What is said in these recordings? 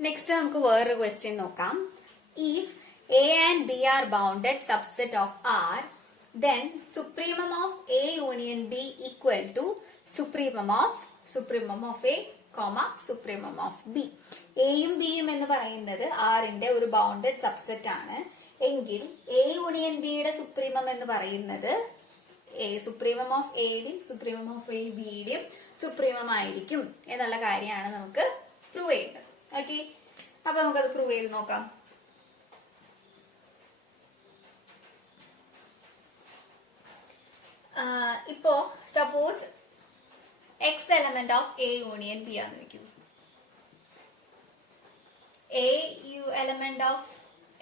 Next നമുക്ക് വേറൊരു question നോക്കാം. If A and B are bounded subset of R, then supremum of A union B equal to supremum of A, supremum of B. എയും ബിയും എന്ന് പറയുന്നത് ആറിന്റെ ഒരു ബൗണ്ടഡ് സബ്സെറ്റ് ആണ് എങ്കിൽ എ യൂണിയൻ ബിയുടെ സുപ്രീമം എന്ന് പറയുന്നത് സുപ്രീമം ഓഫ് എയുടെയും സുപ്രീമം ഓഫ് എ ബിയുടെയും സുപ്രീമം ആയിരിക്കും എന്നുള്ള കാര്യമാണ് നമുക്ക് പ്രൂവ് ചെയ്യേണ്ടത്. ഓക്കെ, അപ്പൊ നമുക്കത് പ്രൂവ് ചെയ്ത് നോക്കാം. ഇപ്പോ suppose X element of A union B ആണെന്ന് വെക്കൂ. Element of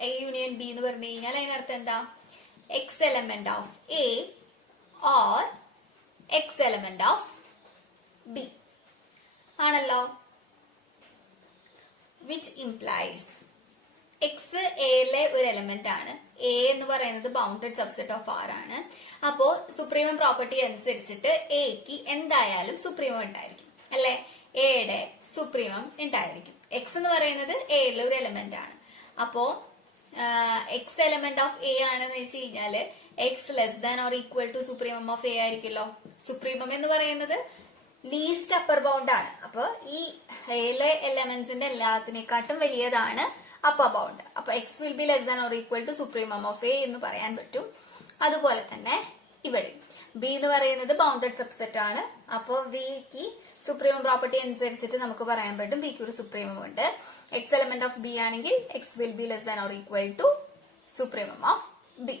A union B എന്ന് പറഞ്ഞു കഴിഞ്ഞാൽ അതിനർത്ഥം എന്താ? X element of A or X element of B ആണല്ലോ. വിച്ച് ഇംപ്ലൈസ് എക്സ് എയിലെ ഒരു എലമെന്റ് ആണ്. എ എന്ന് പറയുന്നത് ബൗണ്ടഡ് സബ്സെറ്റ് ഓഫ് ആർ ആണ്. അപ്പോ സുപ്രീമം പ്രോപ്പർട്ടി അനുസരിച്ചിട്ട് എക്ക് എന്തായാലും സുപ്രീമം ഉണ്ടായിരിക്കും അല്ലെ? എയുടെ സുപ്രീമം ഉണ്ടായിരിക്കും. എക്സ് എന്ന് പറയുന്നത് എയിലെ ഒരു എലമെന്റ് ആണ്. അപ്പോ എക്സ് എലമെന്റ് ഓഫ് എ ആണെന്ന് വെച്ച് കഴിഞ്ഞാല് x less than or equal to supremum of A ആയിരിക്കുമല്ലോ. സുപ്രീമം എന്ന് പറയുന്നത് ലീസ്റ്റ് അപ്പർ ബൗണ്ട് ആണ്. അപ്പൊ ഈ എയിലെ എലമെന്റ്സിന്റെ എല്ലാത്തിനെക്കാട്ടും വലിയതാണ് അപ്പർ ബൗണ്ട്. അപ്പൊ x will be less than or equal to supremum of A എന്ന് പറയാൻ പറ്റും. അതുപോലെ തന്നെ ഇവിടെ ബി എന്ന് പറയുന്നത് ബൗണ്ടഡ് സബ്സെറ്റ് ആണ്. അപ്പോ ബിക്ക് സുപ്രീമം പ്രോപ്പർട്ടി അനുസരിച്ചിട്ട് നമുക്ക് പറയാൻ പറ്റും ബിക്ക് ഒരു സുപ്രീമം ഉണ്ട്. എക്സ് എലമെന്റ് ഓഫ് ബി ആണെങ്കിൽ x will be less than or equal to supremum of B.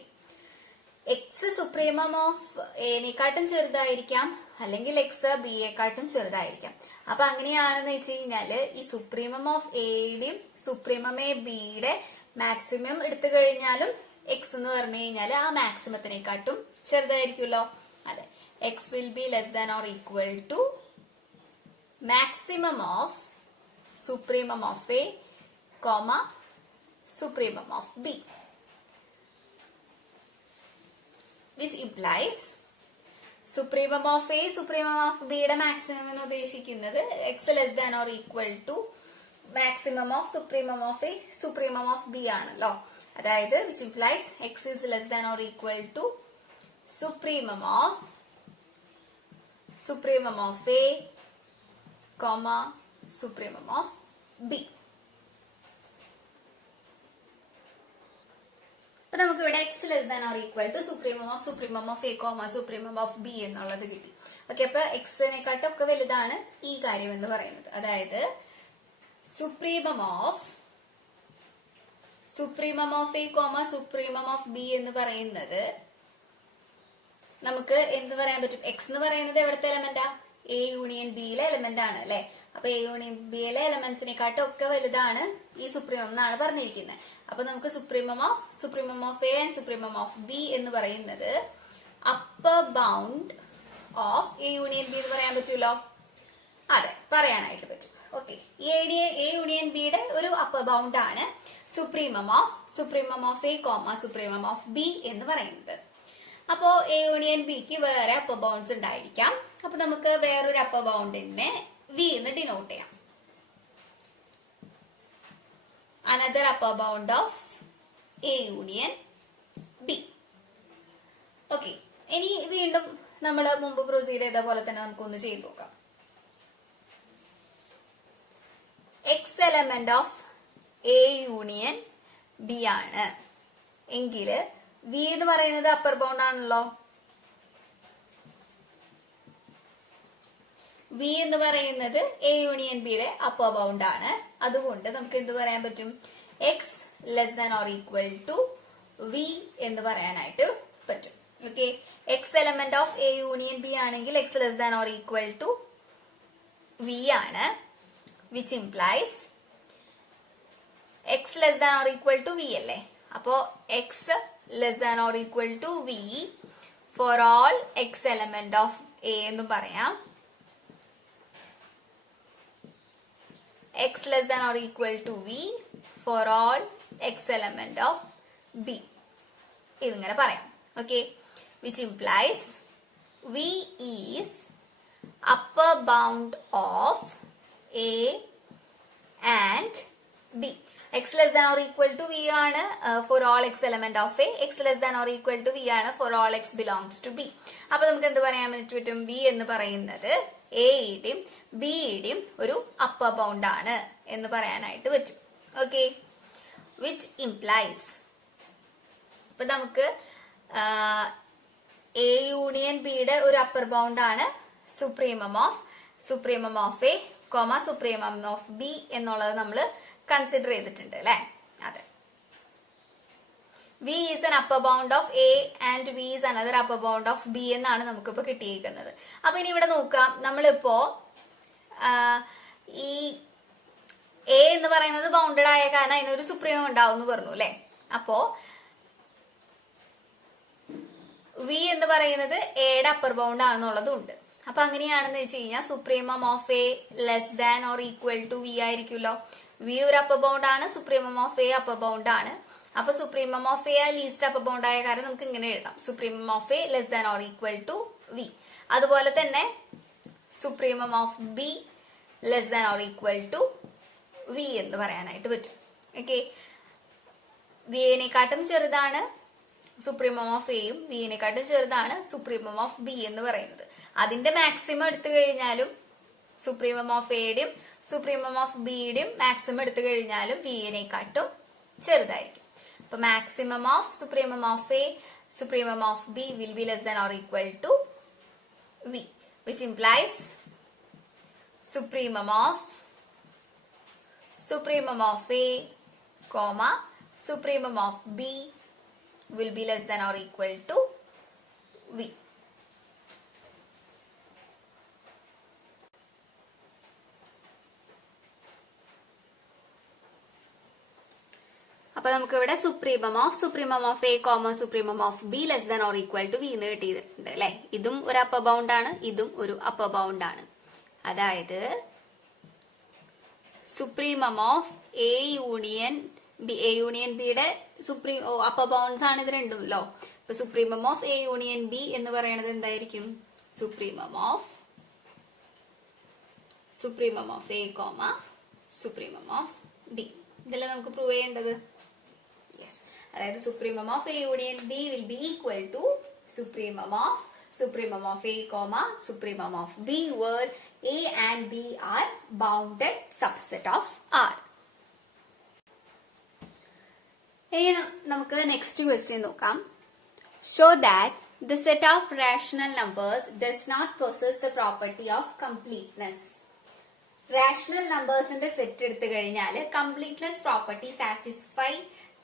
X supremum of എനെക്കാട്ടും ചെറുതായിരിക്കാം, അല്ലെങ്കിൽ എക്സ് ബിയെക്കാട്ടും ചെറുതായിരിക്കാം. അപ്പൊ അങ്ങനെയാണെന്ന് വെച്ച് കഴിഞ്ഞാല് ഈ സുപ്രീമം ഓഫ് എയുടെയും സുപ്രീമം എ ബിയുടെ മാക്സിമം എടുത്തു കഴിഞ്ഞാലും എക്സ് എന്ന് പറഞ്ഞു കഴിഞ്ഞാല് ആ മാക്സിമത്തിനെക്കാട്ടും ചെറുതായിരിക്കുമല്ലോ. അതെ, x will be less than or equal to maximum of supremum of A supremum of B, which implies supremum of A supremum of ബിയുടെ മാക്സിമം എന്ന് ഉദ്ദേശിക്കുന്നത് x less than or equal to maximum of supremum of A supremum of B ആണല്ലോ. അതായത് which implies x is less than or equal to supremum of a, supremum of b. അപ്പൊ നമുക്ക് ഇവിടെ x less than or equal to supremum of A supremum of B എന്നുള്ളത് കിട്ടി. Okay, അപ്പൊ എക്സിനെക്കാട്ടും ഒക്കെ വലുതാണ് ഈ കാര്യം എന്ന് പറയുന്നത്. അതായത് supremum of A supremum of B എന്ന് പറയുന്നത് നമുക്ക് എന്ത് പറയാൻ പറ്റും? എക്സ് എന്ന് പറയുന്നത് എവിടുത്തെ എലമെന്റാ? എ യൂണിയൻ ബിയിലെ എലമെന്റ് ആണ് അല്ലെ? അപ്പൊ എ യൂണിയൻ ബിയിലെ എലമെന്റ്സിനെക്കാട്ടും ഒക്കെ വലുതാണ് ഈ സുപ്രീമം എന്നാണ് പറഞ്ഞിരിക്കുന്നത്. അപ്പൊ നമുക്ക് supremum of A and supremum of B എന്ന് പറയുന്നത് upper bound of A union B എന്ന് പറയാൻ പറ്റൂലോ? അതെ, പറയാനായിട്ട് പറ്റും. ഓക്കെ, എ യൂണിയൻ ബിയുടെ ഒരു അപ്പർ ബൗണ്ട് ആണ് supremum of A supremum of B എന്ന് പറയുന്നത്. അപ്പോ എ യൂണിയൻ ബിക്ക് വേറെ അപ്പർ ബൗണ്ട്സ് ഉണ്ടായിരിക്കാം. അപ്പൊ നമുക്ക് വേറൊരു അപ്പർ ബൗണ്ടിനെ വി എന്ന് ഡിനോട്ട് ചെയ്യാം. Another upper bound of A union B. Okay, ഇനി വീണ്ടും നമ്മൾ മുമ്പ് പ്രൊസീഡ് ചെയ്ത പോലെ തന്നെ നമുക്കൊന്ന് ചെയ്ത് നോക്കാം. X element of A union B ആണ് എങ്കില് വി എന്ന് പറയുന്നത് അപ്പർ ബൗണ്ട് ആണല്ലോ. വി എന്ന് പറയുന്നത് എ യൂണിയൻ ബിയുടെ അപ്പർ ബൗണ്ട് ആണ്. അതുകൊണ്ട് നമുക്ക് എന്ത് പറയാൻ പറ്റും? X less than or equal to V എന്ന് പറയാനായിട്ട് പറ്റും. Okay, x element of A union B ആണെങ്കിൽ x less than or equal to V ആണ്. Which implies x less than or equal to V അല്ലേ? അപ്പോ x less than or equal to V for all x element of A എന്ന് പറയാം. x less than or equal to v for all x element of b. ഇതിങ്ങനെ പറയാം. Okay, which implies v is upper bound of a and B. X less than or equal to V ആണ് for all x element of A. X less than or equal to V ആണ് for all x belongs to B. അപ്പൊ നമുക്ക് എന്ത് പറയാൻ പറ്റും? V എന്ന് പറയുന്നത് എയുടെയും ബിയുടെയും ഒരു അപ്പർ ബൗണ്ട് ആണ് എന്ന് പറയാനായിട്ട് പറ്റും. ഓക്കെ, വിച്ച് ഇംപ്ലൈസ് ഇപ്പൊ നമുക്ക് എ യൂണിയൻ ബിയുടെ ഒരു അപ്പർ ബൗണ്ട് ആണ് supremum of A comma supremum of B എന്നുള്ളത് നമ്മൾ കൺസിഡർ ചെയ്തിട്ടുണ്ട് അല്ലെ. അതെ, V is an upper bound of A and V is another upper bound of B എന്നാണ് നമുക്കിപ്പോ കിട്ടിയിരിക്കുന്നത്. അപ്പൊ ഇനി ഇവിടെ നോക്കാം, നമ്മളിപ്പോ ഈ A എന്ന് പറയുന്നത് ബൗണ്ടഡ് ആയ കാരണം അതിനൊരു സുപ്രീമം ഉണ്ടാവും എന്ന് പറഞ്ഞു അല്ലെ. അപ്പോ V എന്ന് പറയുന്നത് എയുടെ അപ്പർ ബൗണ്ട് ആണെന്നുള്ളതും ഉണ്ട്. അപ്പൊ അങ്ങനെയാണെന്ന് വെച്ച് കഴിഞ്ഞാൽ supremum of A less than or equal to v ആയിരിക്കുമല്ലോ. വി ഒരു അപ്പർ ബൗണ്ട് ആണ്, supremum of A upper bound ആണ്. അപ്പൊ supremum of A least upper bound ആയ കാരണം നമുക്ക് ഇങ്ങനെ എഴുതാം, supremum of A less than or equal to v. അതുപോലെ തന്നെ supremum of B less than or equal to V എന്ന് പറയാനായിട്ട് പറ്റും. ഓക്കെ, വിയെക്കാട്ടും ചെറുതാണ് സുപ്രീമം ഓഫ് എയും വിയെക്കാട്ടും ചെറുതാണ് സുപ്രീമം ഓഫ് ബി എന്ന് പറയുന്നത്. അതിന്റെ മാക്സിമം എടുത്തു കഴിഞ്ഞാലും സുപ്രീമം ഓഫ് എയുടെയും സുപ്രീമം ഓഫ് ബിയുടെയും മാക്സിമം എടുത്തു കഴിഞ്ഞാലും വിയെക്കാട്ടും ചെറുതായിരിക്കും. അപ്പൊ maximum of supremum of A supremum of B will be less than or equal to v, which implies supremum of A comma supremum of B will be less than or equal to V. അപ്പൊ നമുക്ക് ഇവിടെ supremum of A comma supremum of B less than or equal to V എന്ന് കിട്ടിയിട്ടുണ്ട് അല്ലെ. ഇതും ഒരു upper bound ആണ്, ഇതും ഒരു അപ്പർ ബൗണ്ട് ആണ്. അതായത് സുപ്രീമം ഓഫ് എ യൂണിയൻ ബിയുടെ അപ്പർ ബൗണ്ട്സ് ആണ് ഇത് രണ്ടുമല്ലോ. ഇപ്പൊ supremum of A union B എന്ന് പറയുന്നത് എന്തായിരിക്കും? Supremum of A comma supremum of B. ഇതല്ലേ നമുക്ക് പ്രൂവ് ചെയ്യേണ്ടത്. യെസ്, അതായത് supremum of A union B will be equal to supremum of A comma supremum of B where A and B are bounded subset of R. ഇനി നമുക്ക് next question നോക്കാം. Show that the set of rational numbers does not possess the property of completeness. Rational നമ്പേഴ്സിന്റെ set എടുത്തു കഴിഞ്ഞാൽ completeness property satisfy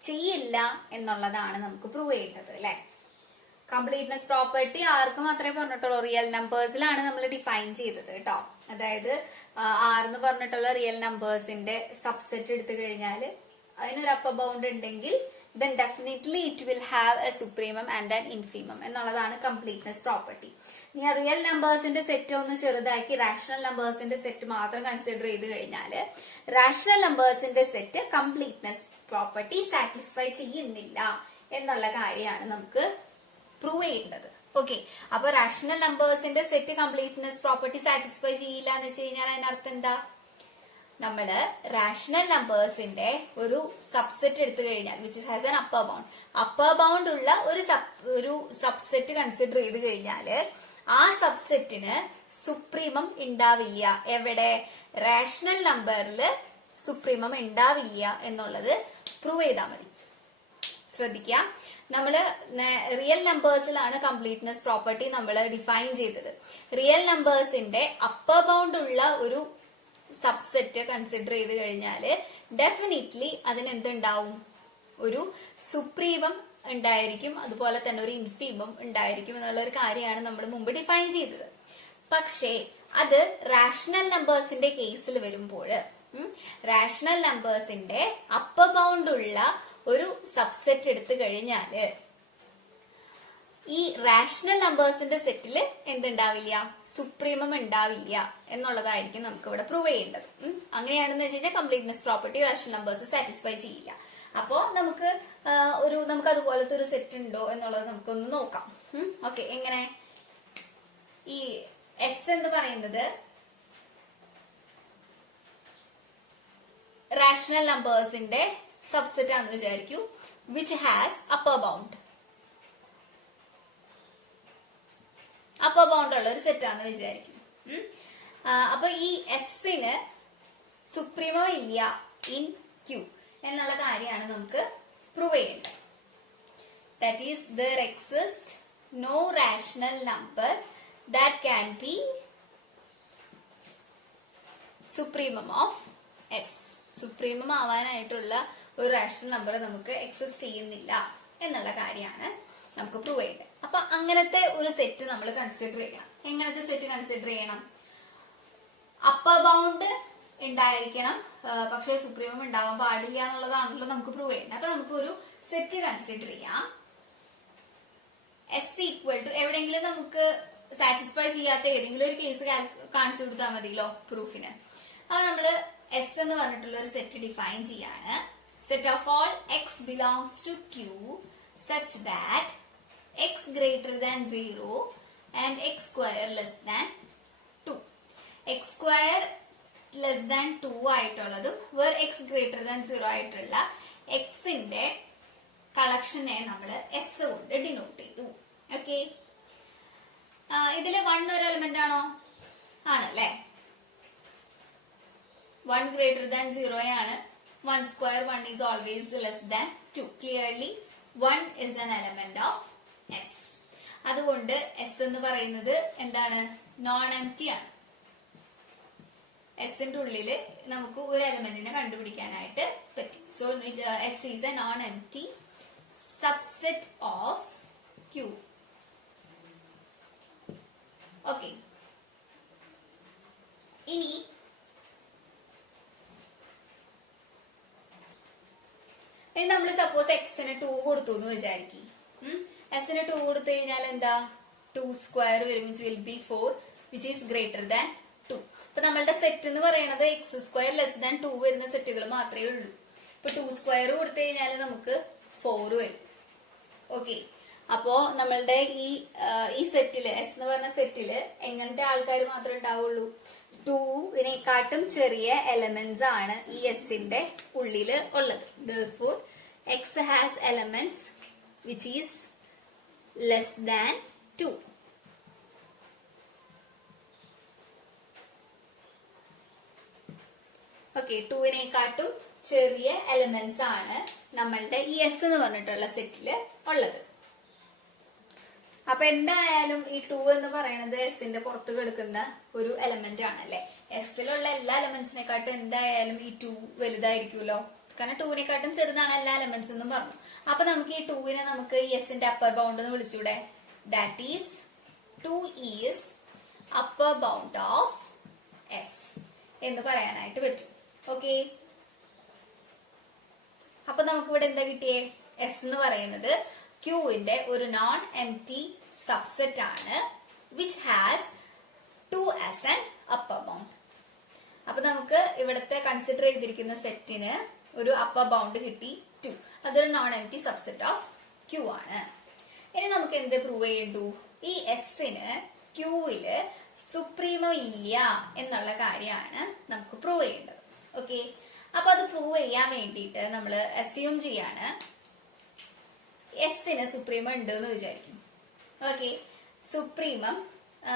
ചെയ്യില്ല എന്നുള്ളതാണ് നമുക്ക് prove ചെയ്യേണ്ടത് അല്ലെ. കംപ്ലീറ്റ്നെസ് പ്രോപ്പർട്ടി ആർക്ക് മാത്രമേ പറഞ്ഞിട്ടുള്ളൂ? റിയൽ നമ്പേഴ്സിലാണ് നമ്മൾ ഡിഫൈൻ ചെയ്തത് കേട്ടോ. അതായത് ആർന്ന് പറഞ്ഞിട്ടുള്ള റിയൽ നമ്പേഴ്സിന്റെ സബ്സെറ്റ് എടുത്തു കഴിഞ്ഞാൽ അതിനൊരു അപ്പർ ബൗണ്ട് ഉണ്ടെങ്കിൽ then definitely it will have a supremum and an infimum എന്നുള്ളതാണ് കംപ്ലീറ്റ്നെസ് പ്രോപ്പർട്ടി. ഇനി ആ റിയൽ നമ്പേഴ്സിന്റെ സെറ്റ് ഒന്ന് ചെറുതാക്കി റാഷണൽ നമ്പേഴ്സിന്റെ സെറ്റ് മാത്രം കൺസിഡർ ചെയ്ത് കഴിഞ്ഞാൽ റാഷണൽ നമ്പേഴ്സിന്റെ സെറ്റ് കംപ്ലീറ്റ്നെസ് പ്രോപ്പർട്ടി സാറ്റിസ്ഫൈ ചെയ്യുന്നില്ല എന്നുള്ള കാര്യമാണ് നമുക്ക് പ്രൂവ് ചെയ്യേണ്ടത്. ഓക്കെ, അപ്പൊ റാഷണൽ നമ്പേഴ്സിന്റെ സെറ്റ് കംപ്ലീറ്റ്നെസ് പ്രോപ്പർട്ടി സാറ്റിസ്ഫൈ ചെയ്യില്ല എന്ന് വെച്ച് കഴിഞ്ഞാൽ അതിനർത്ഥം എന്താ? നമ്മള് റാഷണൽ നമ്പേഴ്സിന്റെ ഒരു സബ്സെറ്റ് എടുത്തു കഴിഞ്ഞാൽ which has an upper bound ഉള്ള ഒരു സബ്സെറ്റ് കൺസിഡർ ചെയ്ത് കഴിഞ്ഞാല് ആ സബ്സെറ്റിന് സുപ്രീമം ഉണ്ടാവില്ല. എവിടെ? റാഷണൽ നമ്പറിൽ സുപ്രീമം ഉണ്ടാവില്ല എന്നുള്ളത് പ്രൂവ് ചെയ്താൽ മതി. ശ്രദ്ധിക്കാം, നമ്മള് റിയൽ നമ്പേഴ്സിലാണ് കംപ്ലീറ്റ്നെസ് പ്രോപ്പർട്ടി നമ്മൾ ഡിഫൈൻ ചെയ്തത്. റിയൽ നമ്പേഴ്സിന്റെ അപ്പർ ബൗണ്ട് ഉള്ള ഒരു സബ്സെറ്റ് കൺസിഡർ ചെയ്ത് കഴിഞ്ഞാല് ഡെഫിനറ്റ്ലി അതിന് എന്തുണ്ടാവും? ഒരു സുപ്രീമം ഉണ്ടായിരിക്കും, അതുപോലെ തന്നെ ഒരു ഇൻഫീമം ഉണ്ടായിരിക്കും എന്നുള്ള ഒരു കാര്യമാണ് നമ്മൾ മുമ്പ് ഡിഫൈൻ ചെയ്തത്. പക്ഷേ അത് റാഷണൽ നമ്പേഴ്സിന്റെ കേസിൽ വരുമ്പോൾ റാഷണൽ നമ്പേഴ്സിന്റെ അപ്പർ ബൗണ്ട് ഉള്ള ഒരു സബ്സെറ്റ് എടുത്തു കഴിഞ്ഞാല് ഈ റാഷണൽ നമ്പേഴ്സിന്റെ സെറ്റില് എന്തുണ്ടാവില്ല? സുപ്രീമം ഉണ്ടാവില്ല എന്നുള്ളതായിരിക്കും നമുക്ക് ഇവിടെ പ്രൂവ് ചെയ്യേണ്ടത്. അങ്ങനെയാണെന്ന് വെച്ച് കഴിഞ്ഞാൽ completeness property rational numbers satisfy ചെയ്യില്ല. അപ്പോ നമുക്ക് അതുപോലത്തെ ഒരു സെറ്റ് ഉണ്ടോ എന്നുള്ളത് നമുക്കൊന്ന് നോക്കാം. ഓക്കെ, എങ്ങനെ? ഈ എസ് എന്ന് പറയുന്നത് റാഷണൽ നമ്പേഴ്സിന്റെ സബ്സെറ്റ് ആണെന്ന് വിചാരിക്കൂ, which has upper bound. Upper bound ഉള്ള ഒരു സെറ്റ് ആണെന്ന് വിചാരിക്കും. അപ്പൊ ഈ എസിന് സുപ്രീമോ ഇല്ല ഇൻ ക്യൂ എന്നുള്ള കാര്യമാണ് നമുക്ക് പ്രൂവ് ചെയ്യേണ്ടത്. That is there exists no rational number that can be supremum of S. Supremum ആവാനായിട്ടുള്ള ഒരു റാഷണൽ നമ്പർ നമുക്ക് എക്സിസ്റ്റ് ചെയ്യുന്നില്ല എന്നുള്ള കാര്യമാണ് നമുക്ക് പ്രൂവ് ചെയ്യേണ്ടത്. അപ്പൊ അങ്ങനത്തെ ഒരു സെറ്റ് നമ്മൾ കൺസിഡർ ചെയ്യണം. എങ്ങനത്തെ സെറ്റ് കൺസിഡർ ചെയ്യണം? അപ്പർ ബൗണ്ട് ഉണ്ടായിരിക്കണം, പക്ഷെ സുപ്രീമം ഉണ്ടാവാൻ പാടില്ല എന്നുള്ളതാണല്ലോ നമുക്ക് പ്രൂവ് ചെയ്യേണ്ടത്. അപ്പൊ നമുക്ക് ഒരു സെറ്റ് കൺസിഡർ ചെയ്യാം. എസ് ഈക്വൽ ടു എവിടെയെങ്കിലും നമുക്ക് സാറ്റിസ്ഫൈ ചെയ്യാത്ത ഏതെങ്കിലും ഒരു കേസ് കാണിച്ചു കൊടുത്താൽ മതിയല്ലോ പ്രൂഫിന്. അപ്പൊ നമ്മള് എസ് എന്ന് പറഞ്ഞിട്ടുള്ള ഒരു സെറ്റ് ഡിഫൈൻ ചെയ്യാണ്. Set of all x belongs to Q such that x greater than 0 and x square less than 2. X square less than 2 ആയിട്ടുള്ളതും വേർ എക്സ് ഗ്രേറ്റർ ദാൻ 0 ആയിട്ടുള്ള എക്സിന്റെ കളക്ഷനെ നമ്മൾ എസ് കൊണ്ട് ഡിനോട്ട് ചെയ്തു. ഓക്കെ, ഇതില് 1 ഒരു എലിമെന്റ് ആണോ? ആണല്ലേ. 1 ഗ്രേറ്റർ ദാൻ 0 ആണ്. 1 square 1 is always less than 2. Clearly 1 is an element of S. അതുകൊണ്ട് എസ് എന്ന് പറയുന്നത് എന്താണ്? നോൺ എംപ്റ്റി ആണ്. എസിന്റെ ഉള്ളില് നമുക്ക് ഒരു എലമെന്റിനെ കണ്ടുപിടിക്കാനായിട്ട് പറ്റി. So S is a non empty subset of Q. Okay. ഇനി നമ്മൾ സപ്പോസ് എക്സിന് 2 കൊടുത്തു എന്ന് വിചാരിക്കും. എസിന് 2 കൊടുത്തു കഴിഞ്ഞാൽ എന്താ? 2 സ്ക്വയർ വരും, which will be 4, which is greater than 2. അപ്പൊ നമ്മളുടെ സെറ്റ് എന്ന് പറയുന്നത് എക്സ് സ്ക്വയർ ലെസ് ദാൻ 2 വരുന്ന സെറ്റുകൾ മാത്രമേ ഉള്ളൂ. ഇപ്പൊ 2 സ്ക്വയർ കൊടുത്തു കഴിഞ്ഞാൽ നമുക്ക് 4 വരും. ഓക്കെ, അപ്പോ നമ്മളുടെ ഈ സെറ്റില് എസ് എന്ന് പറഞ്ഞ സെറ്റില് എങ്ങനത്തെ ആൾക്കാർ മാത്രമേ ഉണ്ടാവുള്ളൂ? 2-നെക്കാട്ടും ചെറിയ എലമെന്റ്സ് ആണ് ഈ എസിന്റെ ഉള്ളില് ഉള്ളത്. Therefore, X has elements which is less than 2. Okay, 2-നെക്കാട്ടും ചെറിയ എലമെന്റ്സ് ആണ് നമ്മളുടെ ഈ എസ് എന്ന് പറഞ്ഞിട്ടുള്ള സെറ്റില് ഉള്ളത്. അപ്പൊ എന്തായാലും ഈ 2 എന്ന് പറയുന്നത് എസിന്റെ പുറത്ത് കിടക്കുന്ന ഒരു എലമെന്റ് ആണല്ലേ. എസിലുള്ള എല്ലാ എലമെന്റ്സിനെക്കാട്ടും എന്തായാലും ഈ 2 വലുതായിരിക്കുമല്ലോ, കാരണം 2-നെക്കാട്ടും ചെറുതാണ് എല്ലാ എലമെന്റ്സ് എന്നും പറഞ്ഞു. അപ്പൊ നമുക്ക് ഈ 2-നെ നമുക്ക് ഈ എസിന്റെ അപ്പർ ബൗണ്ട് എന്ന് വിളിച്ചൂടെ? That is 2 is upper bound of S എന്ന് പറയാനായിട്ട് പറ്റും. ഓക്കെ, അപ്പൊ നമുക്ക് ഇവിടെ എന്താ കിട്ടിയേ? എസ് എന്ന് പറയുന്നത് ക്യൂവിന്റെ ഒരു നോൺ എംപ്റ്റി സബ്സെറ്റ് ആണ്, which has 2 as an upper bound. അപ്പൊ നമുക്ക് ഇവിടുത്തെ കൺസിഡർ ചെയ്തിരിക്കുന്ന സെറ്റിന് ഒരു അപ്പർ ബൗണ്ട് കിട്ടി 2. അതൊരു non empty subset of Q ആണ്. ഇനി നമുക്ക് എന്ത് പ്രൂവ് ചെയ്യണ്ടു? ഈ എസിന് ക്യൂവില് സുപ്രീമോ ഇല്ല എന്നുള്ള കാര്യമാണ് നമുക്ക് പ്രൂവ് ചെയ്യേണ്ടത്. ഓക്കെ, അപ്പൊ അത് പ്രൂവ് ചെയ്യാൻ വേണ്ടിയിട്ട് നമ്മൾ അസ്യൂം ചെയ്യാണ് എസിന് സുപ്രീമം ഉണ്ട് എന്ന് വിചാരിക്കും. ഓക്കെ, സുപ്രീമം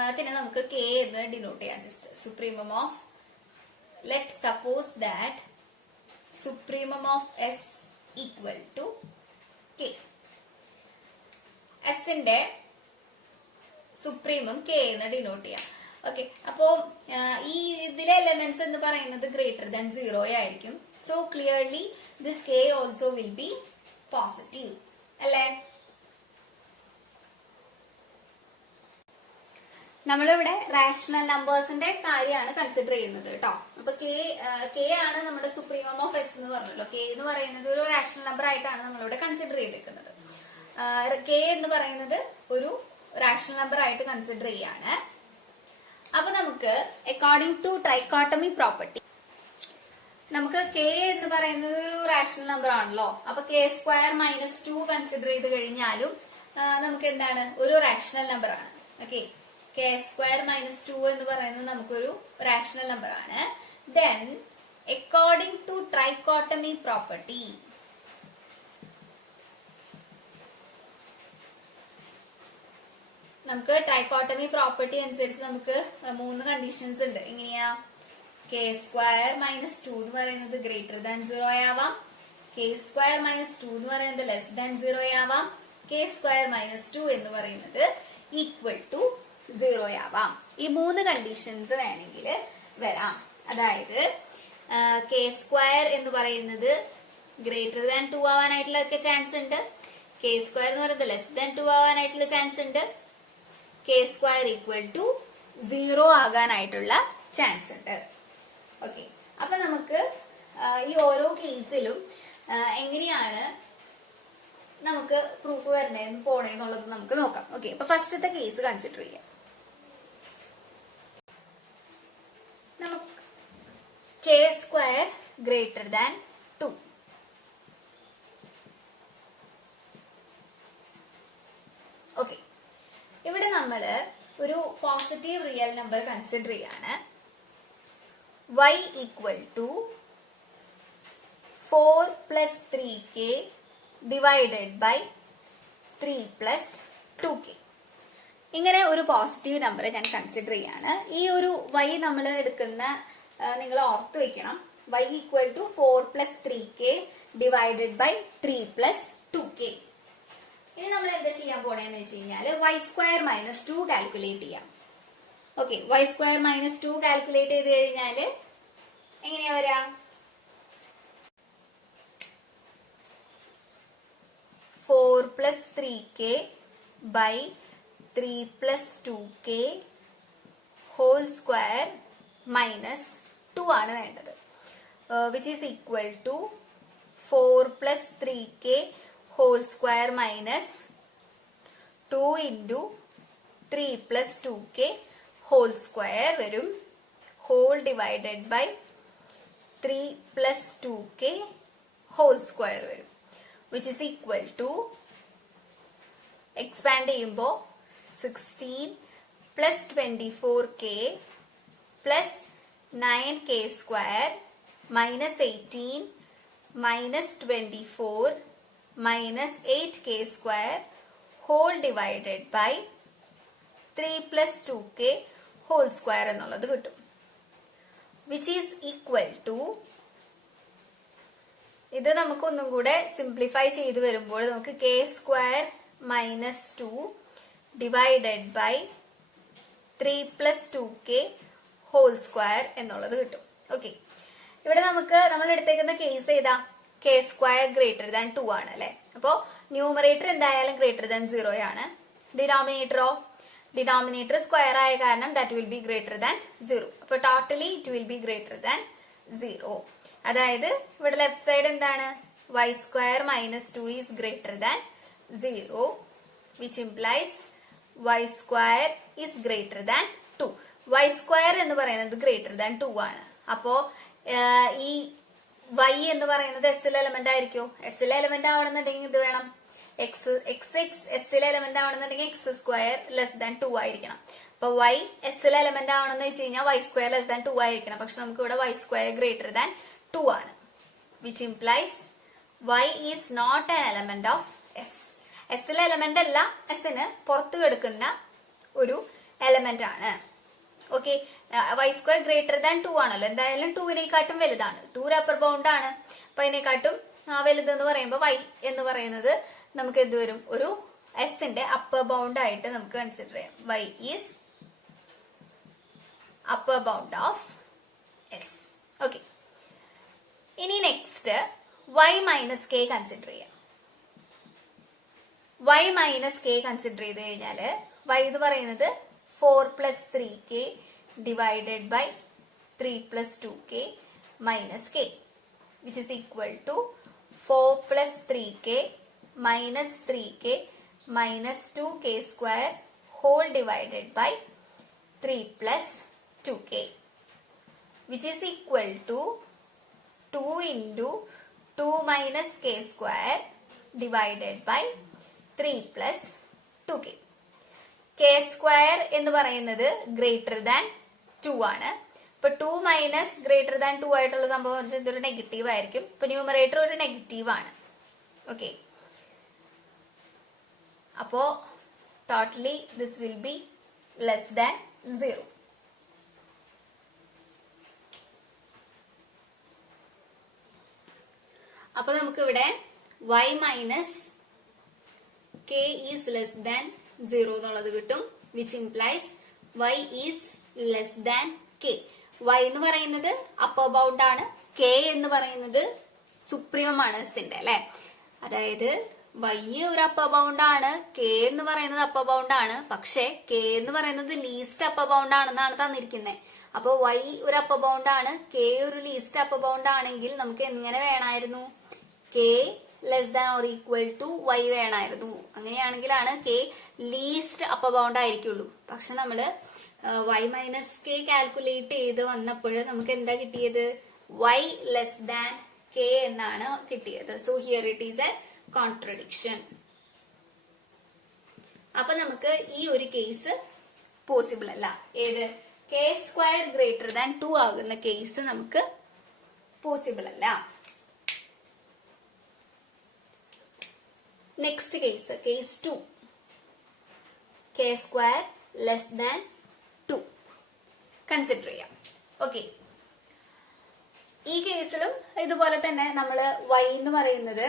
അതിനെ നമുക്ക് കെ എന്ന് ഡിനോട്ട് ചെയ്യാം. Just supremum of, let suppose that supremum of S equal to k. എസിന്റെ സുപ്രീമം കെ എന്ന് ഡിനോട്ട് ചെയ്യാം. ഓക്കെ, അപ്പോ ഈ ഇതിലെ എലമെന്റ്സ് എന്ന് പറയുന്നത് ഗ്രേറ്റർ ദാൻ 0 ആയിരിക്കും. So clearly this K also will be positive അല്ലേ? നമ്മളിവിടെ റാഷണൽ നമ്പേഴ്സിന്റെ കാര്യമാണ് കൺസിഡർ ചെയ്യുന്നത് കേട്ടോ. അപ്പൊ കെ ആണ് നമ്മുടെ സുപ്രീമം ഓഫ് എസ് എന്ന് പറഞ്ഞല്ലോ. കെ എന്ന് പറയുന്നത് ഒരു റാഷണൽ നമ്പർ ആയിട്ടാണ് നമ്മളിവിടെ കൺസിഡർ ചെയ്തിരിക്കുന്നത്. കെ എന്ന് പറയുന്നത് ഒരു റാഷണൽ നമ്പർ ആയിട്ട് കൺസിഡർ ചെയ്യാണ്. അപ്പൊ നമുക്ക് അക്കോർഡിംഗ് ടു ട്രൈക്കോട്ടമി പ്രോപ്പർട്ടി നമുക്ക് കെ എന്ന് പറയുന്നത് ഒരു റാഷണൽ നമ്പർ ആണല്ലോ. അപ്പൊ കെ സ്ക്വയർ -2 കൺസിഡർ ചെയ്ത് കഴിഞ്ഞാലും നമുക്ക് എന്താണ്? ഒരു റാഷണൽ നമ്പർ ആണ്. ഓക്കെ, കെ സ്ക്വയർ -2 എന്ന് പറയുന്നത് നമുക്കൊരു റാഷണൽ നമ്പർ ആണ്. Then according to trichotomy property നമുക്ക് ട്രൈക്കോട്ടമി പ്രോപ്പർട്ടി അനുസരിച്ച് നമുക്ക് 3 കണ്ടീഷൻസ് ഉണ്ട്. എങ്ങനെയാ? കെ സ്ക്വയർ മൈനസ് 2 എന്ന് പറയുന്നത് ഗ്രേറ്റർ ദാൻ 0 ആവാം, കെ സ്ക്വയർ മൈനസ് 2 എന്ന് പറയുന്നത് ലെസ് ദാൻ 0 ആവാം, കെ സ്ക്വയർ മൈനസ് 2 എന്ന് പറയുന്നത് ഈക്വൽ ടു 0 ആവാം. ഈ 3 കണ്ടീഷൻസ് വേണമെങ്കിൽ വരാം. അതായത് കെ സ്ക്വയർ എന്ന് പറയുന്നത് ഗ്രേറ്റർ ദാൻ 2 ആവാനായിട്ടുള്ള ചാൻസ് ഉണ്ട്, കെ സ്ക്വയർ എന്ന് പറയുന്നത് ലെസ് ദാൻ 2 ആവാനായിട്ടുള്ള ചാൻസ് ഉണ്ട്, കെ സ്ക്വയർ ഈക്വൽ ടു 0 ആകാനായിട്ടുള്ള ചാൻസ് ഉണ്ട്. ഓക്കെ, അപ്പൊ നമുക്ക് ഈ ഓരോ കേസിലും എങ്ങനെയാണ് നമുക്ക് പ്രൂഫ് വരണേന്ന് പോണേന്നുള്ളത് നമുക്ക് നോക്കാം. ഓക്കെ, അപ്പൊ ഫസ്റ്റത്തെ കേസ് കൺസിഡർ ചെയ്യാം. നമുക്ക് k square greater than 2. Okay, ഇവിടെ നമ്മള് ഒരു പോസിറ്റീവ് റിയൽ നമ്പർ കൺസിഡർ ചെയ്യാണ്. y equal to 4 plus 3k divided by 3 plus 2k. ഇങ്ങനെ ഒരു പോസിറ്റീവ് നമ്പർ ഞാൻ കൺസിഡർ ചെയ്യാണ്. ഈ ഒരു y നമ്മൾ എടുക്കുന്ന നിങ്ങൾ ഓർത്ത് വെക്കണം. y equal to 4 plus 3k divided by 3 plus 2k. ഇനി നമ്മൾ എന്താ ചെയ്യാൻ പോണേന്ന് വെച്ച് കഴിഞ്ഞാൽ y സ്ക്വയർ മൈനസ് 2 കാൽക്കുലേറ്റ് ചെയ്യാം. Okay, y square minus 2 calculate ചെയ്ത് കഴിഞ്ഞാൽ എങ്ങനെയാ വരാ? 4 plus 3k by 3 plus 2k whole square minus 2 ആണ് വേണ്ടത്, which is equal to 4 plus 3k whole square minus 2 into 3 plus 2k whole square വരും, whole divided by 3 plus 2k whole square വരും, which is equal to expand ചെയ്യുമ്പോൾ 16 plus 24k plus 9k square minus 18 minus 24 minus 8k square whole divided by 3 plus 2k whole square എന്നുള്ളത് കിട്ടും, which is equal to, ഇത് നമുക്ക് ഒന്നും കൂടെ simplify ചെയ്ത് വരുമ്പോൾ നമുക്ക് k square minus 2 divided by 3 plus 2k whole square എന്നുള്ളത് കിട്ടും. ഓക്കെ, ഇവിടെ നമ്മൾ എടുത്തേക്കുന്ന കേസ് ഏതാ? കെ സ്ക്വയർ ഗ്രേറ്റർ ദാൻ 2 ആണ് അല്ലെ. അപ്പോ ന്യൂമറേറ്റർ എന്തായാലും ഗ്രേറ്റർ ദാൻ 0 ആണ്. ഡിനോമിനേറ്ററോ? ഡിനോമിനേറ്റർ സ്ക്വയർ ആയ കാരണം that will be greater than 0. അപ്പൊ totally it will be greater than 0. അതായത് ഇവിടെ ലെഫ്റ്റ് സൈഡ് എന്താണ്? y square minus 2 is greater than 0, which implies y square is greater than 2. y square എന്ന് പറയുന്നത് greater than 2 ആണ്. അപ്പോ ഈ y എന്ന് പറയുന്നത് s ലെ എലമെന്റ് ആയിരിക്കും. s ലെ എലമെന്റ് ആവണമെന്നുണ്ടെങ്കിൽ ഇത് വേണം, s ലെ എലമെന്റ് ആവണമെന്നുണ്ടെങ്കിൽ x സ്ക്വയർ ലെസ് ദാൻ 2 ആയിരിക്കണം. അപ്പൊ y s ലെ എലമെന്റ് ആവണമെന്ന് വെച്ച് കഴിഞ്ഞാൽ y സ്ക്വയർ ലെസ് ദാൻ 2 ആയിരിക്കണം. പക്ഷെ നമുക്ക് ഇവിടെ y സ്ക്വയർ ഗ്രേറ്റർ ദാൻ 2 ആണ്, which implies y is not an element of s. s ലെ എലമെന്റ് അല്ല, s ന് പുറത്ത് കിടക്കുന്ന ഒരു എലമെന്റ് ആണ്. Okay, y square greater than 2 ആണല്ലോ, എന്തായാലും 2-നേക്കാട്ടും വലുതാണ്, 2 അപ്പർ ബൗണ്ട് ആണ്. അപ്പൊ അതിനെക്കാട്ടും വലുത് എന്ന് പറയുമ്പോൾ y എന്ന് പറയുന്നത് നമുക്ക് എന്ത് വരും? ഒരു s ന്റെ അപ്പർ ബൗണ്ട് ആയിട്ട് നമുക്ക് കൺസിഡർ ചെയ്യാം. y is upper bound of s. Okay, ഇനി next y minus k consider ചെയ്യാം. y മൈനസ് k കൺസിഡർ ചെയ്ത് കഴിഞ്ഞാല് y എന്ന് പറയുന്നത് 4 plus 3k divided by 3 plus 2k minus k, which is equal to 4 plus 3k minus 3k minus 2k square whole divided by 3 plus 2k, which is equal to 2 into 2 minus k square divided by 3 plus 2k. k square എന്ന് പറയുന്നത് greater than 2 ആണ്. ഇപ്പൊ 2 minus greater than 2 ആയിട്ടുള്ള സംഭവം ഇതൊരു negative ആയിരിക്കും. ഇപ്പൊ numerator ഒരു നെഗറ്റീവ് ആണ്. ഓക്കെ, അപ്പോ totally this will be less than 0. അപ്പൊ നമുക്ക് ഇവിടെ y minus k is less than 0 എന്നുള്ളത് കിട്ടും, which implies y is less than k. y എന്ന് പറയുന്നത് അപ്പർ ബൗണ്ട് ആണ്, k എന്ന് പറയുന്നത് സുപ്രീമം ആണ് എസിന്റെ അല്ലെ. അതായത് y ഒരു അപ്പർ ബൗണ്ട് ആണ്, k എന്ന് പറയുന്നത് അപ്പർ ബൗണ്ട് ആണ്, പക്ഷെ k എന്ന് പറയുന്നത് ലീസ്റ്റ് അപ്പർ ബൗണ്ട് ആണെന്നാണ് തന്നിരിക്കുന്നത്. അപ്പൊ y ഒരു അപ്പർ ബൗണ്ട് ആണ്, k ഒരു ലീസ്റ്റ് അപ്പർ ബൗണ്ട് ആണെങ്കിൽ നമുക്ക് എങ്ങനെ വേണമായിരുന്നു? k less than or equal to y വേണമായിരുന്നു. അങ്ങനെയാണെങ്കിലാണ് k ലീസ്റ്റ് അപ്പർ ബൗണ്ട് ആയിരിക്കുള്ളൂ. പക്ഷെ നമ്മള് y മൈനസ് k കാൽക്കുലേറ്റ് ചെയ്ത് വന്നപ്പോൾ നമുക്ക് എന്താ കിട്ടിയത്? y ലെസ് ദാൻ k എന്നാണ് കിട്ടിയത്. So here it is A contradiction. അപ്പൊ നമുക്ക് ഈ ഒരു കേസ് പോസിബിൾ അല്ല. ഏത്? k സ്ക്വയർ ഗ്രേറ്റർ ദാൻ 2 ആകുന്ന കേസ് നമുക്ക് പോസിബിൾ അല്ല. Next case, case 2, k square less than 2 consider ചെയ്യാം. ഓക്കെ, ഈ കേസിലും ഇതുപോലെ തന്നെ നമ്മള് y എന്ന് പറയുന്നത്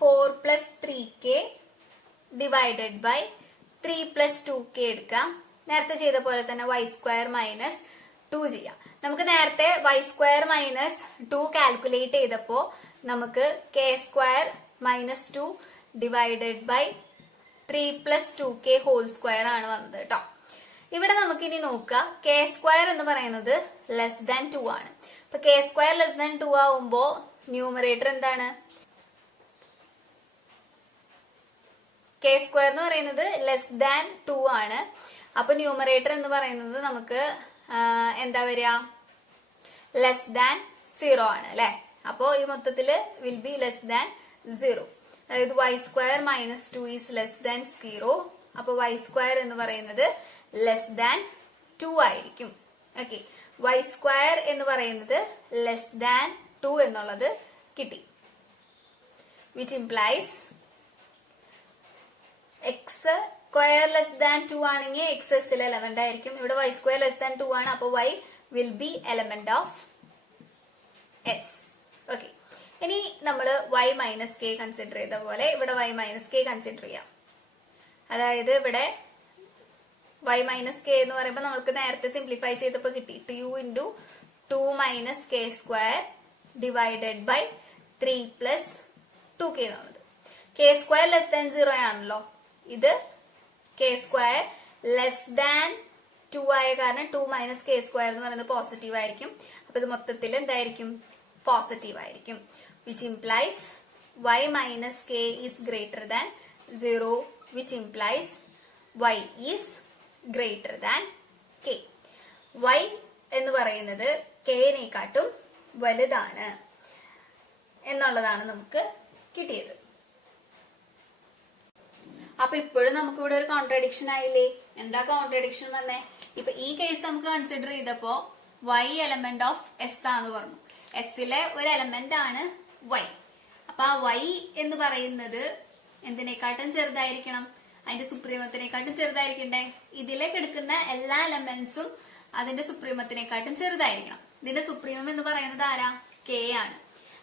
four plus 3k divided by 3 plus 2k എടുക്കാം. നേരത്തെ ചെയ്ത പോലെ തന്നെ y സ്ക്വയർ മൈനസ് 2 ചെയ്യാം. നമുക്ക് നേരത്തെ y സ്ക്വയർ മൈനസ് 2 കാൽക്കുലേറ്റ് ചെയ്തപ്പോ നമുക്ക് k square minus 2 divided by 3 plus 2k whole square ആണ് വന്നത് കേട്ടോ. ഇവിടെ നമുക്ക് ഇനി നോക്കുക, k സ്ക്വയർ എന്ന് പറയുന്നത് ലെസ് ദാൻ 2 ആണ്. അപ്പൊ k സ്ക്വയർ ലെസ് ദാൻ 2 ആവുമ്പോ ന്യൂമറേറ്റർ എന്താണ്? k സ്ക്വയർ എന്ന് പറയുന്നത് ലെസ് ദാൻ 2 ആണ്. അപ്പൊ ന്യൂമറേറ്റർ എന്ന് പറയുന്നത് നമുക്ക് എന്താ വരിക? ലെസ് ദാൻ 0 ആണ് അല്ലെ. അപ്പോ ഈ മൊത്തത്തില് വിൽ ബി ലെസ് ദാൻ 0. അതായത് y square minus 2 is less than 0. അപ്പൊ y സ്ക്വയർ എന്ന് പറയുന്നത് ലെസ് ദാൻ 2 ആയിരിക്കും. ഓക്കെ, y സ്ക്വയർ എന്ന് പറയുന്നത് ലെസ് ദാൻ 2 എന്നുള്ളത് കിട്ടി, which implies x square less than 2 ആണെങ്കിൽ x എസിൽ എലമെന്റ് ആയിരിക്കും. ഇവിടെ y സ്ക്വയർ ലെസ് ദാൻ 2 ആണ്, അപ്പൊ y will be element of s. Okay, ഇനി നമ്മൾ y മൈനസ് കെ കൺസിഡർ ചെയ്ത പോലെ ഇവിടെ y മൈനസ് കെ കൺസിഡർ ചെയ്യാം. അതായത് ഇവിടെ y മൈനസ് കെ എന്ന് പറയുമ്പോൾ നമുക്ക് നേരത്തെ സിംപ്ലിഫൈ ചെയ്തപ്പോൾ കിട്ടി 2 into 2 minus k square divided by 3 plus 2k എന്നുള്ളത്. കെ സ്ക്വയർ ലെസ് ദാൻ 0 ആണല്ലോ. ഇത് കെ സ്ക്വയർ ലെസ് ദാൻ 2 ആയ കാരണം 2 മൈനസ് കെ സ്ക്വയർ എന്ന് പറയുന്നത് പോസിറ്റീവ് ആയിരിക്കും. അപ്പൊ ഇത് മൊത്തത്തിൽ എന്തായിരിക്കും? പോസിറ്റീവ് ആയിരിക്കും, which implies y minus K is greater than 0, which implies y is greater than k. y എന്ന് പറയുന്നത് കെനെക്കാട്ടും വലുതാണ് എന്നുള്ളതാണ് നമുക്ക് കിട്ടിയത്. അപ്പൊ ഇപ്പോഴും നമുക്ക് ഇവിടെ ഒരു കോൺട്രഡിക്ഷൻ ആയില്ലേ? എന്താ കോൺട്രഡിക്ഷൻ വന്നേ? ഇപ്പൊ ഈ കേസ് നമുക്ക് കൺസിഡർ ചെയ്തപ്പോ y എലമെന്റ് ഓഫ് s ആണെന്ന് പറഞ്ഞു. എസിലെ ഒരു എലമെന്റ് ആണ് y. അപ്പൊ ആ y എന്ന് പറയുന്നത് എന്തിനെക്കാട്ടും ചെറുതായിരിക്കണം? അതിന്റെ സുപ്രീമത്തിനെക്കാട്ടും ചെറുതായിരിക്കണ്ടേ? ഇതിലേക്ക് എടുക്കുന്ന എല്ലാ എലമെന്റ്സും അതിന്റെ സുപ്രീമത്തിനെക്കാട്ടും ചെറുതായിരിക്കണം. ഇതിന്റെ സുപ്രീമം എന്ന് പറയുന്നത് ആരാ? k ആണ്.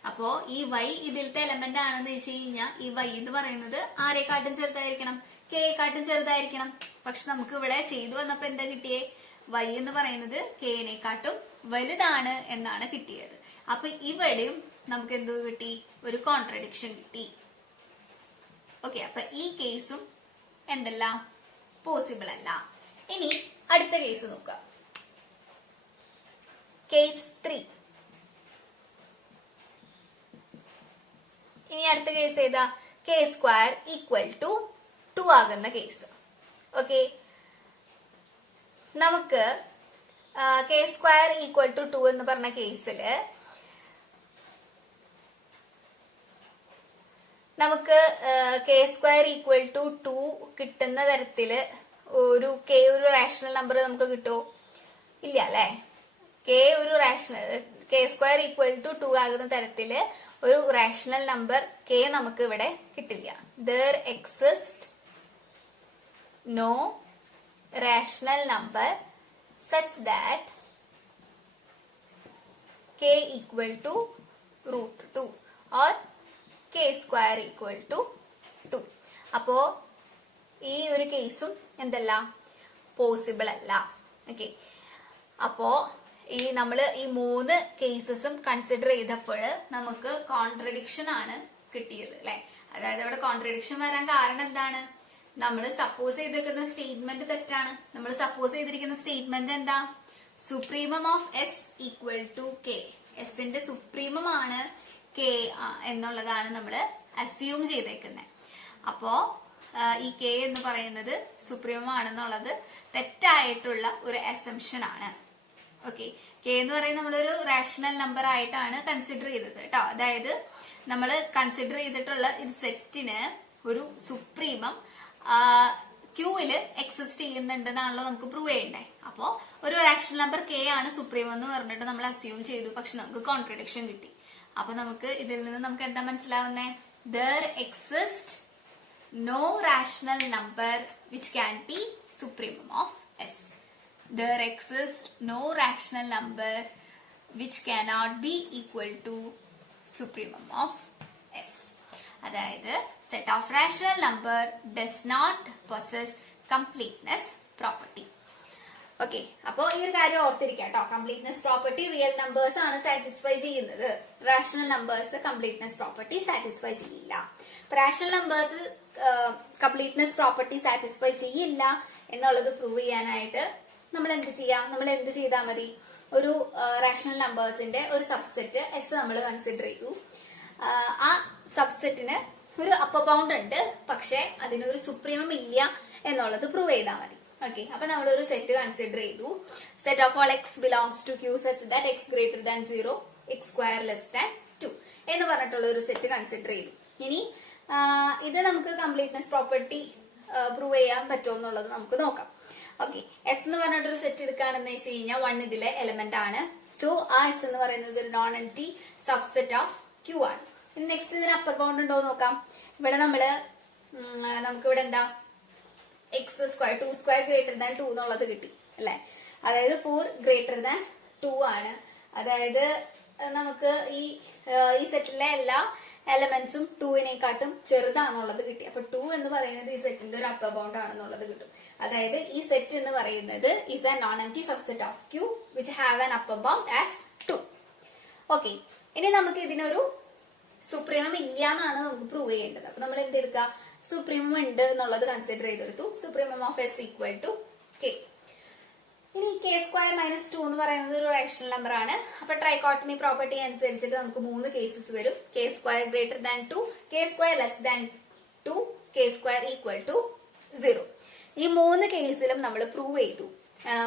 അപ്പോ ഈ y ഇതിലത്തെ എലമെന്റ് ആണെന്ന് വെച്ച് കഴിഞ്ഞാൽ ഈ y എന്ന് പറയുന്നത് ആരെക്കാട്ടും ചെറുതായിരിക്കണം? കെയെക്കാട്ടും ചെറുതായിരിക്കണം. പക്ഷെ നമുക്ക് ഇവിടെ ചെയ്തു വന്നപ്പോ എന്താ കിട്ടിയേ? y എന്ന് പറയുന്നത് കെനെക്കാട്ടും വലുതാണ് എന്നാണ് കിട്ടിയത്. അപ്പൊ ഇവിടെയും നമുക്ക് എന്ത് കിട്ടി? ഒരു കോൺട്രഡിക്ഷൻ കിട്ടി. ഓക്കെ, അപ്പൊ ഈ കേസും എന്തല്ല? പോസിബിൾ അല്ല. ഇനി അടുത്ത കേസ് നോക്കാം, കേസ് 3. ഇനി അടുത്ത കേസ് ഏതാ? കെ സ്ക്വയർ ഈക്വൽ ടു 2 ആകുന്ന കേസ്. ഓക്കെ, നമുക്ക് കെ സ്ക്വയർ ഈക്വൽ ടു 2 എന്ന് പറഞ്ഞ കേസില് നമുക്ക് കെ സ്ക്വയർ ഈക്വൽ ടു 2 കിട്ടുന്ന തരത്തില് ഒരു റാഷണൽ നമ്പർ നമുക്ക് കിട്ടുമോ? ഇല്ല അല്ലെ. കെ സ്ക്വയർ ഈക്വൽ ടു 2 ആകുന്ന തരത്തില് ഒരു റാഷണൽ നമ്പർ കെ നമുക്ക് ഇവിടെ കിട്ടില്ല. There exists no rational number such that k equal to root 2 or k square equal to 2. അപ്പോ ഈ ഒരു കേസും എന്തല്ല, പോസിബിൾ അല്ല. ഓക്കെ, അപ്പോ നമ്മള് ഈ 3 കേസസും കൺസിഡർ ചെയ്തപ്പോൾ നമുക്ക് കോൺട്രഡിക്ഷൻ ആണ് കിട്ടിയത് അല്ലെ. അതായത് അവിടെ കോൺട്രഡിക്ഷൻ വരാൻ കാരണം എന്താണ്? നമ്മൾ സപ്പോസ് ചെയ്തിരിക്കുന്ന സ്റ്റേറ്റ്മെന്റ് തെറ്റാണ്. നമ്മൾ സപ്പോസ് ചെയ്തിരിക്കുന്ന സ്റ്റേറ്റ്മെന്റ് എന്താ? Supremum of S equal to k. എസിന്റെ സുപ്രീമം ആണ് കെ എന്നുള്ളതാണ് നമ്മൾ അസ്യൂം ചെയ്തേക്കുന്നത്. അപ്പോ ഈ കെ എന്ന് പറയുന്നത് സുപ്രീമം ആണെന്നുള്ളത് തെറ്റായിട്ടുള്ള ഒരു അസംഷൻ ആണ്. ഓക്കെ, കെ എന്ന് പറയുന്നത് നമ്മളൊരു റാഷണൽ നമ്പർ ആയിട്ടാണ് കൺസിഡർ ചെയ്തത് കേട്ടോ. അതായത് നമ്മൾ കൺസിഡർ ചെയ്തിട്ടുള്ള ഒരു സെറ്റിന് ഒരു സുപ്രീമം ക്യൂവില് എക്സിസ്റ്റ് ചെയ്യുന്നുണ്ടെന്നാണല്ലോ നമുക്ക് പ്രൂവ് ചെയ്യണ്ടേ. അപ്പോ ഒരു റാഷണൽ നമ്പർ കെ ആണ് സുപ്രീമം എന്ന് പറഞ്ഞിട്ട് നമ്മൾ അസ്യൂം ചെയ്തു. പക്ഷെ നമുക്ക് കോൺട്രഡിക്ഷൻ കിട്ടി. അപ്പൊ നമുക്ക് ഇതിൽ നിന്ന് നമുക്ക് എന്താ മനസ്സിലാവുന്നേ? There exists no rational number which can be supremum of S. There exists no rational number which cannot be equal to supremum of S. അതായത് set of rational number does not possess completeness property. Okay, അപ്പോ ഈ ഒരു കാര്യം ഓർത്തിരിക്കാം കേട്ടോ. Completeness property real numbers ആണ് satisfy ചെയ്യുന്നത്. Rational numbers completeness property satisfy ചെയ്യില്ല. Rational numbers completeness property satisfy ചെയ്യില്ല എന്നുള്ളത് പ്രൂവ് ചെയ്യാനായിട്ട് നമ്മൾ എന്ത് ചെയ്യാം? നമ്മൾ എന്ത് ചെയ്താൽ മതി? ഒരു റാഷണൽ നമ്പേഴ്സിന്റെ ഒരു സബ്സെറ്റ് എസ് നമ്മൾ കൺസിഡർ ചെയ്തു. ആ സബ്സെറ്റിന് ഒരു അപ്പർ ബൗണ്ട് ഉണ്ട്, പക്ഷെ അതിനൊരു സുപ്രീമം ഇല്ല എന്നുള്ളത് പ്രൂവ് ചെയ്താൽ മതി. ഓക്കെ, അപ്പൊ നമ്മൾ ഒരു സെറ്റ് കൺസിഡർ ചെയ്തു. Set of all x belongs to Q such that x greater than 0, x square less than 2 എന്ന് പറഞ്ഞിട്ടുള്ള ഒരു സെറ്റ് കൺസിഡർ ചെയ്തു. ഇനി ഇത് നമുക്ക് കംപ്ലീറ്റ്നെസ് പ്രോപ്പർട്ടി പ്രൂവ് ചെയ്യാൻ പറ്റുമോ എന്നുള്ളത് നമുക്ക് നോക്കാം. ഓക്കെ, എക്സ് എന്ന് പറഞ്ഞിട്ടൊരു സെറ്റ് എടുക്കുകയാണെന്ന് വെച്ച് കഴിഞ്ഞാൽ 1 ഇതിലെ എലമെന്റ് ആണ്. സോ ആ എസ് എന്ന് പറയുന്നത് ഒരു non empty subset of Q ആണ്. ഇനി നെക്സ്റ്റ് ഇതിന് അപ്പർ ബൗണ്ട് ഉണ്ടോ എന്ന് നോക്കാം. ഇവിടെ നമുക്ക് ഇവിടെ എന്താ X square 2 square greater than 2 എന്നുള്ളത് കിട്ടി അല്ലെ. അതായത് 4 ഗ്രേറ്റർ ദാൻ 2 ആണ്. അതായത് നമുക്ക് ഈ സെറ്റിലെ എല്ലാ എലമെന്റ്സും 2-നേക്കാട്ടും ചെറുതാണെന്നുള്ളത് കിട്ടി. അപ്പൊ 2 എന്ന് പറയുന്നത് ഈ സെറ്റിന്റെ ഒരു അപ്പർ ബൗണ്ട് ആണെന്നുള്ളത് കിട്ടും. അതായത് ഈ സെറ്റ് എന്ന് പറയുന്നത് is a non empty subset of Q which have an upper bound as 2. ഓക്കെ, ഇനി നമുക്ക് ഇതിനൊരു സുപ്രീമം ഇല്ല എന്നാണ് നമുക്ക് പ്രൂവ് ചെയ്യേണ്ടത്. അപ്പൊ നമ്മൾ എന്തെടുക്കുക? സുപ്രീമം ഉണ്ട് എന്നുള്ളത് കൺസിഡർ ചെയ്തെടുത്തു. Supremum of S equal to k. ഇനി കെ സ്ക്വയർ മൈനസ് 2 എന്ന് പറയുന്നത് ഒരു റാഷണൽ നമ്പർ ആണ്. അപ്പൊ ട്രൈക്കോട്ടമി പ്രോപ്പർട്ടി അനുസരിച്ചിട്ട് നമുക്ക് 3 കേസസ് വരും. K square greater than 2, k square less than 2, k square equal to 0. ഈ 3 കേസിലും നമ്മൾ പ്രൂവ് ചെയ്തു.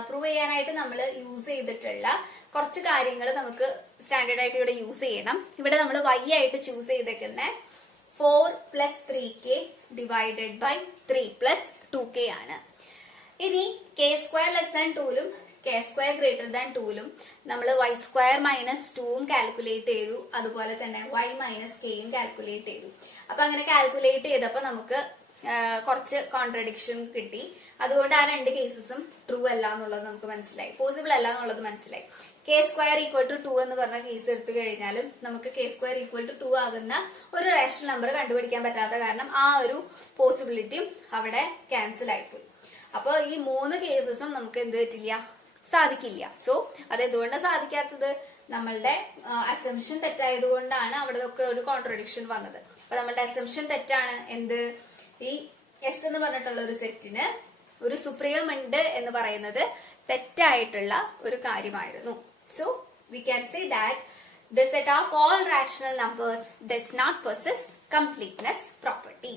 പ്രൂവ് ചെയ്യാനായിട്ട് നമ്മൾ യൂസ് ചെയ്തിട്ടുള്ള കുറച്ച് കാര്യങ്ങൾ നമുക്ക് സ്റ്റാൻഡേർഡ് ആയിട്ട് ഇവിടെ യൂസ് ചെയ്യണം. ഇവിടെ നമ്മൾ y ആയിട്ട് ചൂസ് ചെയ്തേക്കുന്ന 4 + 3k ഡിവൈഡഡ് ബൈ 3 + 2k ആണ്. ഇനി കെ സ്ക്വയർ ലെസ് ദാൻ 2ലും കെ സ്ക്വയർ ഗ്രേറ്റർ ദാൻ 2ലും നമ്മൾ y സ്ക്വയർ മൈനസ് 2ഉം കാൽക്കുലേറ്റ് ചെയ്തു. അതുപോലെ തന്നെ y മൈനസ് കെയും കാൽക്കുലേറ്റ് ചെയ്തു. അപ്പൊ അങ്ങനെ കാൽക്കുലേറ്റ് ചെയ്തപ്പോ നമുക്ക് കുറച്ച് കോൺട്രഡിക്ഷൻ കിട്ടി. അതുകൊണ്ട് ആ 2 കേസസും ട്രൂ അല്ല എന്നുള്ളത് നമുക്ക് മനസ്സിലായി, പോസിബിൾ അല്ല എന്നുള്ളത് മനസ്സിലായി. കെ സ്ക്വയർ ഈക്വൽ ടു 2 എന്ന് പറഞ്ഞ കേസ് എടുത്തു കഴിഞ്ഞാലും നമുക്ക് കെ സ്ക്വയർ ഈക്വൽ ടു 2 ആകുന്ന ഒരു റാഷണൽ നമ്പർ കണ്ടുപിടിക്കാൻ പറ്റാത്ത കാരണം ആ ഒരു പോസിബിലിറ്റിയും അവിടെ ക്യാൻസൽ ആയിപ്പോയി. അപ്പൊ ഈ 3 കേസസും നമുക്ക് എന്ത് പറ്റില്ല? സാധിക്കില്ല. സോ അതെന്തുകൊണ്ടാണ് സാധിക്കാത്തത്? നമ്മളുടെ അസംഷൻ തെറ്റായത് കൊണ്ടാണ് അവിടെ ഒക്കെ ഒരു കോൺട്രഡിക്ഷൻ വന്നത്. അപ്പൊ നമ്മളുടെ അസംഷൻ തെറ്റാണ്. എന്ത്? ഈ എസ് എന്ന് പറഞ്ഞിട്ടുള്ള ഒരു സെറ്റിന് ഒരു സുപ്രീമം ഉണ്ട് എന്ന് പറയുന്നത് തെറ്റായിട്ടുള്ള ഒരു കാര്യമായിരുന്നു. So we can say that the set of all rational numbers does not possess completeness property.